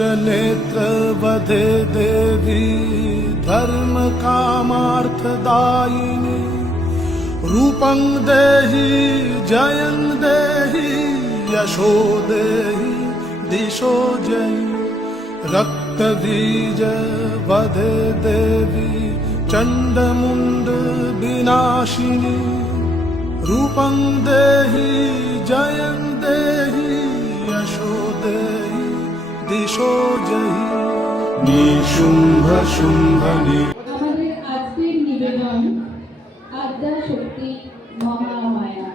नेत्र वधे देवी धर्म कामार्थदायिनी रूपं देहि जयं देहि यशो देहि दिशो जयि रक्तबीज वधे देवी चण्डमुण्ड विनाशिनी रूपं देहि जयं देहि यशो देहि दिशो जयि निशुम्भ शुम्भ আমাদের আজকের নিবেদন আদ্যা শক্তি মহামায়া।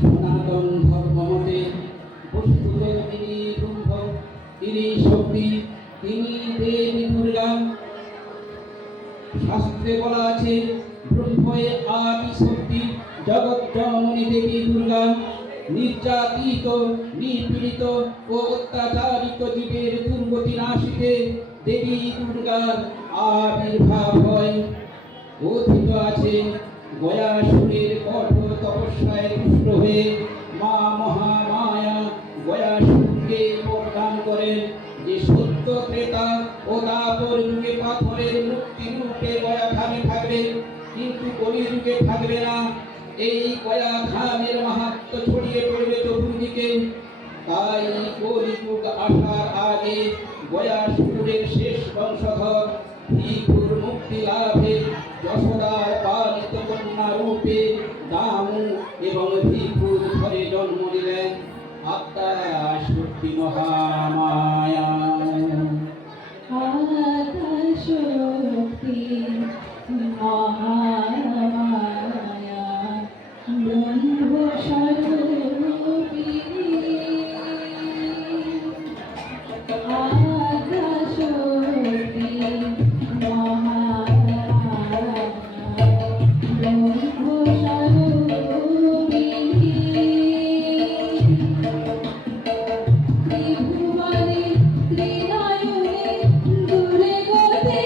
সনাতন ধর্মমতে বস্তুত তিনি ব্রহ্ম, তিনি শক্তি, তিনি দেবী দুর্গা। শাস্ত্রে বলা আছে ব্রহ্ময়ে আদি শক্তি জগৎ জননী দেবী দুর্গা। নির্যাতিত, নিপীড়িত ও অত্যাচারিত জীবের দুর্গতি নাশিতে দেবী দুর্গার আবির্ভাব হয়। কথিত আছে গয়াসুরের কঠোর তপস্যায় তুষ্ট হয়ে মা মহামায়া গয়াসুরকে বরদান করেন যে সত্য ত্রেতা ও তারপর যুগে পাথরের মূর্তি রূপে গয়া ধামে থাকবে, কিন্তু কলিযুগে থাকবে না। এই গয়া ধামের মাহাত্ম্য ছড়িয়ে পড়বে চতুর্দিকে। তাই কলিযুগ আসার আগে গয়াসুরের শেষ বংশধর ভিখুর মুক্তি লাভে যশোদার পালিত কন্যা রূপে দামু এবং ভিখুর ঘরে জন্ম নিলেন আদ্যা শক্তি মহামায়া। আদ্যা শক্তি মহামায়া ব্রহ্ম স্বরূপিণী। আদ্যা শক্তি মহামায়া ব্রহ্ম স্বরূপিণী। ত্রিভুবনে ত্রিনয়নে দূরে গতি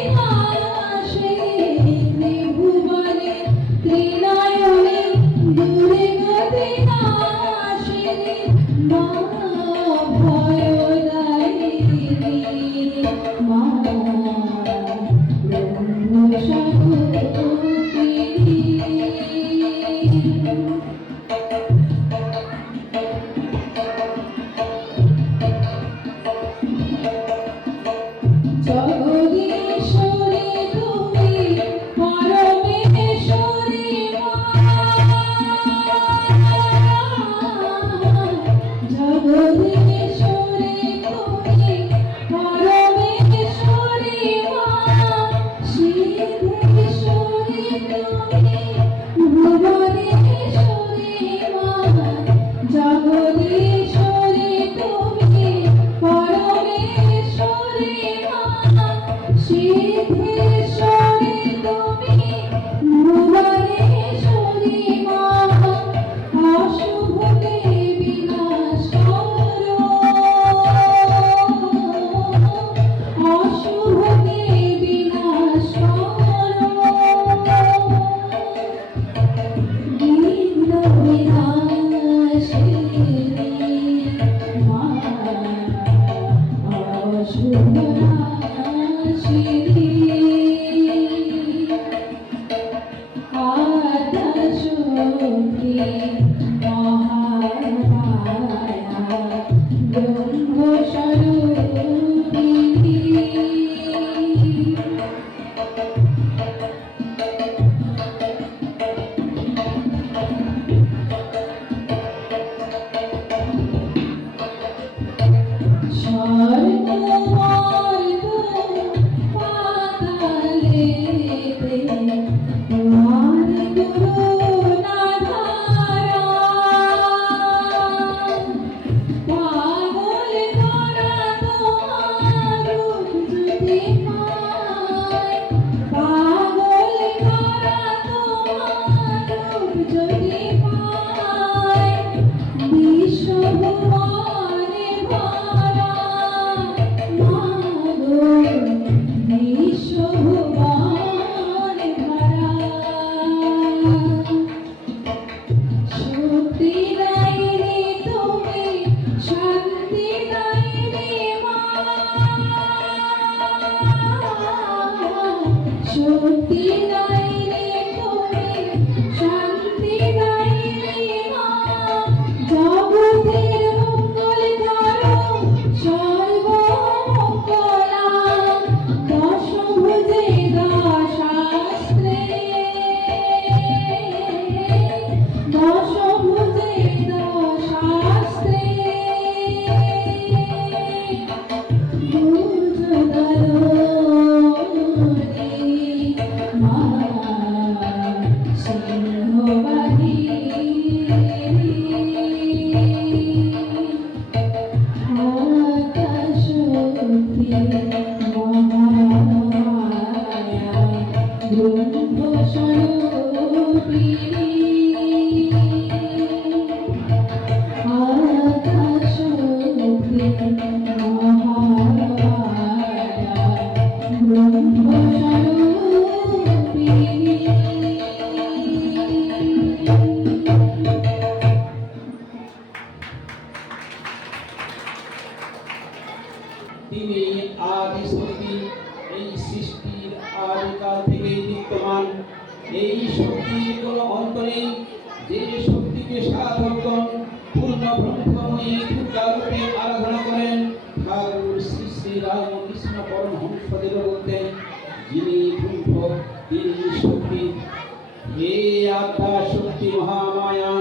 তিনি আদি শক্তি, এই সৃষ্টির আদিকাল থেকেই বিদ্যমান। এই শক্তির কোনো অন্ত নেই। যে শক্তিকে সাধকগণ পূর্ণ ব্রহ্মময়ী দুর্গা রূপে আরাধনা করেন, ঠাকুর শ্রী শ্রী রামকৃষ্ণ পরমহংসদেব বলতেন, যিনি ব্রহ্ম তিনি শক্তি। হে আদ্যা শক্তি মহামায়া,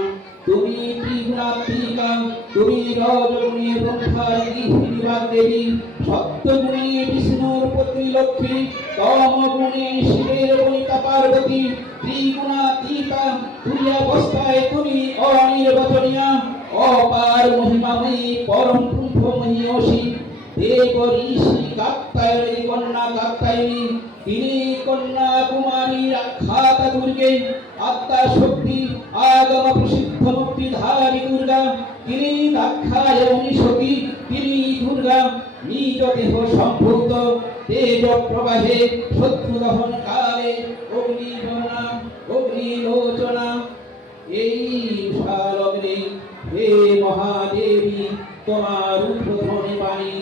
তুমি ত্রিগুণাত্মিকা, তুমি রজগুণী ব্রহ্মার দেবী, সত্যগুণী বিষ্ণুর পত্নী লক্ষ্মী, তমগুণী শিবের বনিতা পার্বতী, ত্রিগুণাতীতা তুই অবস্থায় তুমি অনির্বচনীয়া, অপার মহিমাময়ী পরম ব্রহ্মময়ী অসী। দেব ঋষি কাত্যায়নী কন্যা কাত্যায়নী, তিনি কন্যা কুমারীর আখ্যাতা দুর্গে, আত্মা শক্তি আগম প্রসিদ্ধ মুক্তিধারী দুর্গা। তিনি দাক্ষায়ণী সতী, তিনি দুর্গা নিজ দেহ সম্ভূত তেজ প্রবাহে শত্রু দহন কালে অগ্নিবর্ণা অগ্নিলোচনা। এই শালগ্নে হে মহাদেবী, তোমার উদ্বোধনী বাণী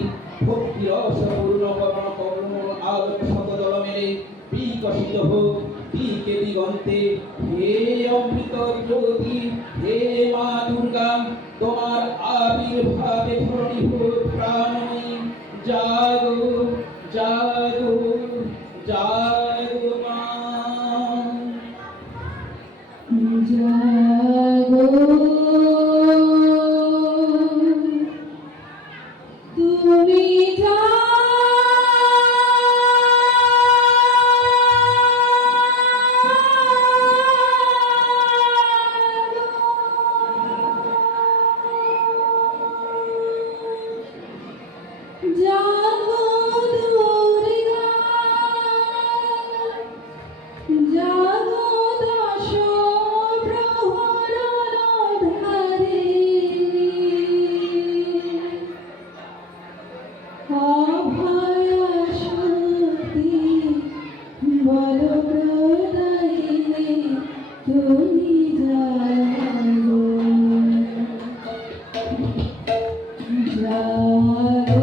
ভক্তি রসপূর্ণ করণ করুণ আলোক শতদল মেলে বিকশিত হোক দিকে দিগন্তে। হে অমৃত জ্যোতি, হে মা দুর্গা, তোমার আবির্ভাবে ধরণীভূত প্রাণময়ী। জাগো জাগো জাগো মা। জাগো তুমি জাগো দুর্গা, জাগো দশ প্রহরধারিণী, অভয়া শক্তি বলপ্রদায়িনী, তুমি জাগো জাগো।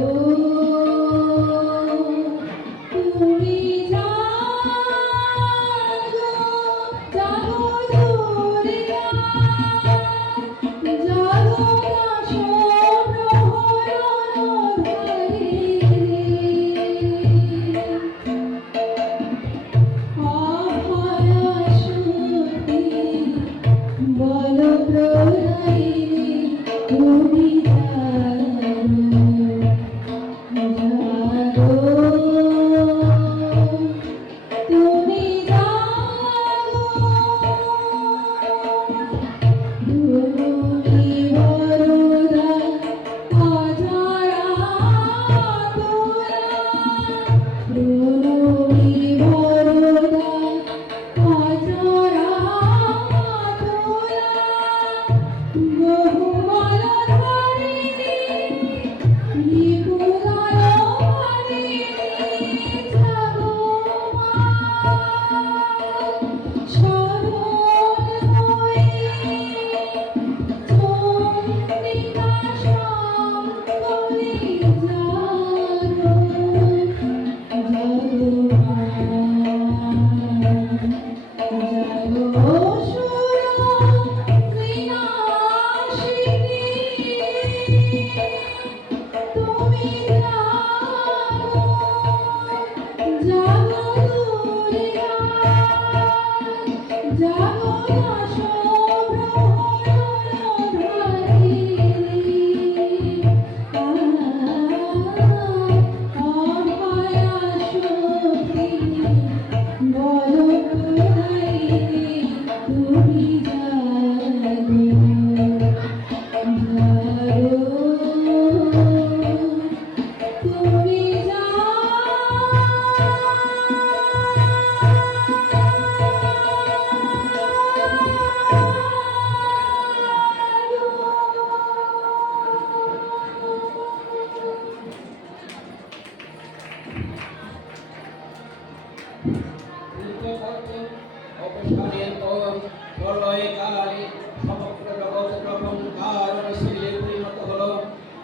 প্রলয়কালে সমগ্র জগৎ যখন কারণ শরীরে পরিণত হলো,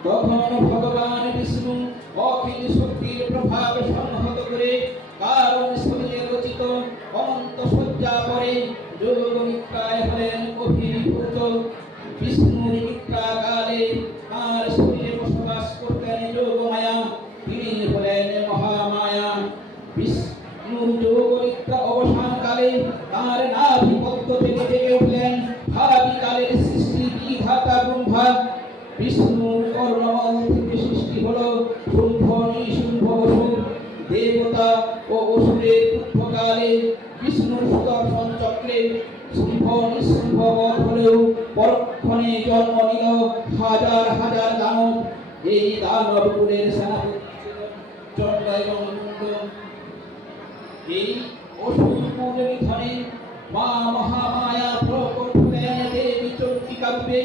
তখন ভগবান বিষ্ণু অখিল শক্তির প্রভাব সংহত করে কারণ শরীরে রচিত অনন্ত শয্যা পরে যোগ নিদ্রায় হলেন অভিভূত। বিষ্ণুর নিদ্রাকালে তাঁর শরীরে বসবাস করতেন যোগমায়া, তিনি হলেন মহামায়া। বিষ্ণুর যোগ নিদ্রা অবসানকালে তাঁর নাভি পদ্ম থেকে জেগে উঠলেন ভাবিকালের সৃষ্টি বিধাতা ব্রহ্মা। বিষ্ণুর কর্ণমল থেকে সৃষ্টি হলো শুম্ভ নিশুম্ভ অসুর। দেবতা ও অসুরের যুদ্ধকালে বিষ্ণুর সুদর্শন চক্রে শুম্ভ নিশুম্ভ বধ হলেও পরক্ষণে জন্ম নিল হাজার হাজার দানব। এই দানবকুলের সেনাপতি ছিল চন্ড এবং মুন্ড। এই অসুর কুল নিধনে মা মহামায়া প্রকট হলেন দেবী চণ্ডিকা রূপে।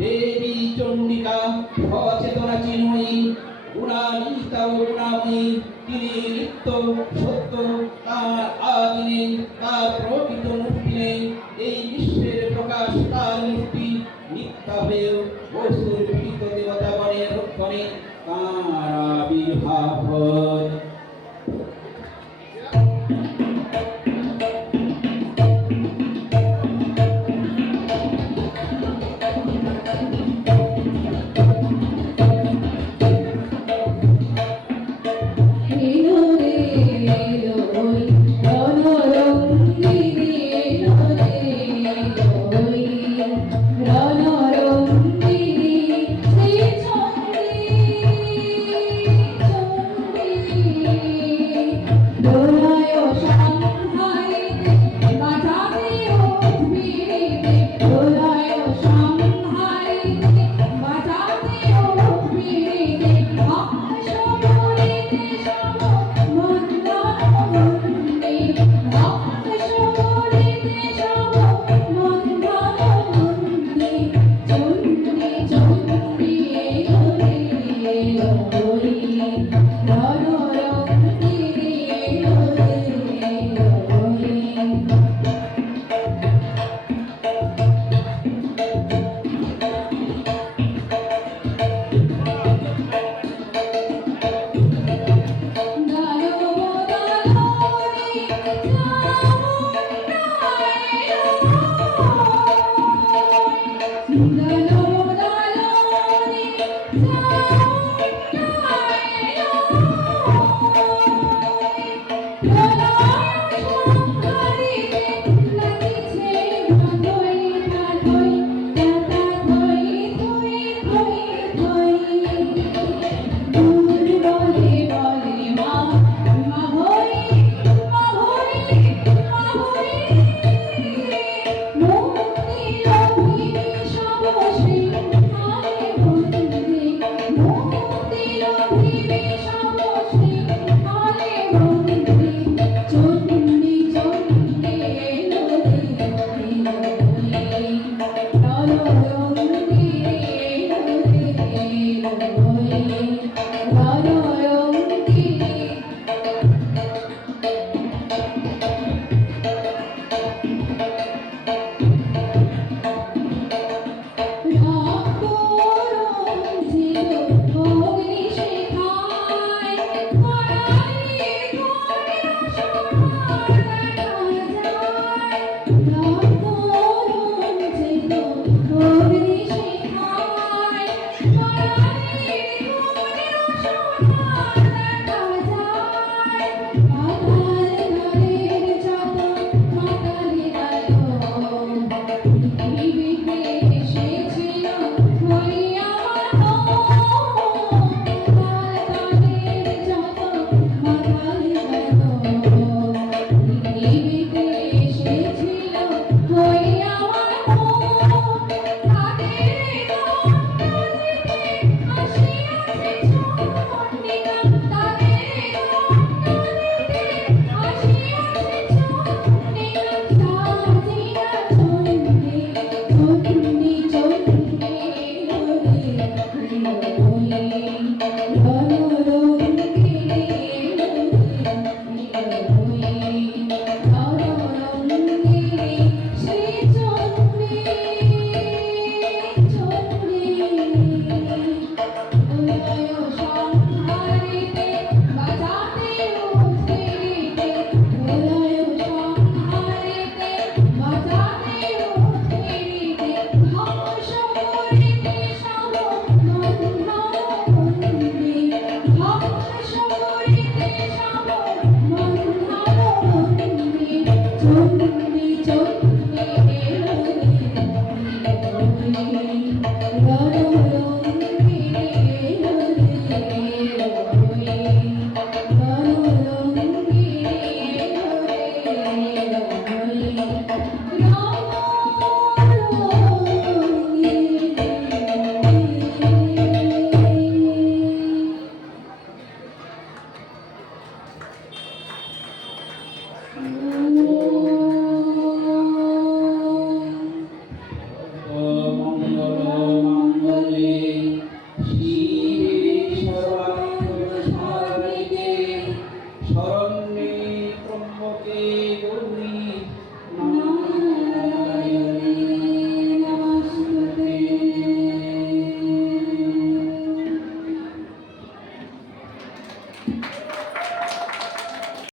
দেবী চণ্ডিকা সচেতনা চিন্ময়ী, গুণানীতা ও গুণাময়ী। তিনি নিত্য সত্য, তার আদি নেই, তার প্রকৃত মূর্তি নেই। এই বিশ্বের প্রকাশ তার মূর্তি, মিথ্যা হয়েও অসুর পীড়িত দেবতাগণের রক্ষণে তাঁর আবির্ভাব হয়।